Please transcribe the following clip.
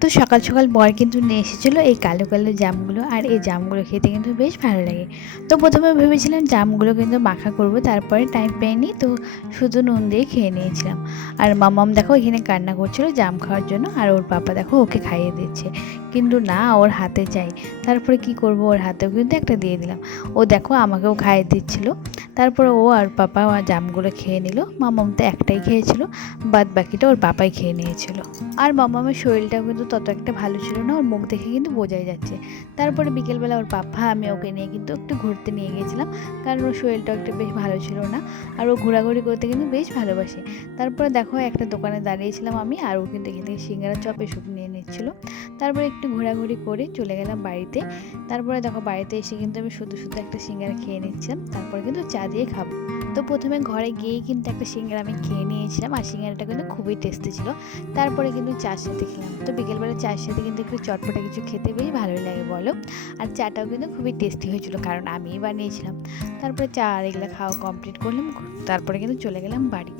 তো সকাল সকাল বর কিন্তু নিয়ে এসেছিলো এই কালো কালো জামগুলো, আর এই জামগুলো খেতে কিন্তু বেশ ভালো লাগে। তো প্রথমে ভেবেছিলাম জামগুলো কিন্তু মাখা করব, তারপরে টাইম পাইনি, তো শুধু নুন দিয়ে খেয়ে নিয়েছিলাম। আর মামাম দেখো এখানে কান্না করছিল জাম খাওয়ার জন্য, আর ওর পাপা দেখো ওকে খাইয়ে দিচ্ছে, কিন্তু না ওর হাতে চাই। তারপরে কি করব, ওর হাতেও কিন্তু একটা দিয়ে দিলাম। ও দেখো আমাকেও খাইয়ে দিচ্ছিল। তারপরে ও আর পাপা জামগুলো খেয়ে নিল। মামাম তো একটাই খেয়েছিল, বাদ বাকিটা ওর পাপাই খেয়ে নিয়েছিল। আর মামামের শরীরটাও কিন্তু তত একটা ভালো ছিল না, ওর মুখ দেখে কিন্তু বোঝাই যাচ্ছে। তারপরে বিকেলবেলা ওর পাপা আমি ওকে নিয়ে কিন্তু একটু ঘুরতে নিয়ে গিয়েছিলাম, কারণ ওর শরীরটাও একটু বেশ ভালো ছিল না, আর ও ঘোরাঘুরি করতে কিন্তু বেশ ভালোবাসে। তারপরে দেখো একটা দোকানে দাঁড়িয়েছিলাম আমি, আর ও কিন্তু এখান থেকে সিঙ্গারা চপ এসব নিয়ে নিচ্ছিল। তারপরে একটু ঘোরাঘুরি করে চলে গেলাম বাড়িতে। তারপরে দেখো বাড়িতে এসে কিন্তু আমি শুধু শুধু একটা সিঙ্গারা খেয়ে নিচ্ছিলাম, তারপরে কিন্তু চা দিয়ে খাবো। তো প্রথমে ঘরে গিয়েই কিন্তু একটা সিঙ্গারা আমি খেয়ে নিয়েছিলাম, আর সিঙ্গারাটা কিন্তু খুবই টেস্টি ছিল। তারপরে কিন্তু চার সাথে খেলাম। তো বিকেলবেলা চায়ের সাথে কিন্তু একটু চটপটা কিছু খেতে বেশ ভালোই লাগে বলো। আর চাটাও কিন্তু খুবই টেস্টি হয়েছিল, কারণ আমিই বানিয়েছিলাম। তারপরে চা আর এগুলো খাওয়া কমপ্লিট করলাম, তারপরে কিন্তু চলে গেলাম বাড়ি।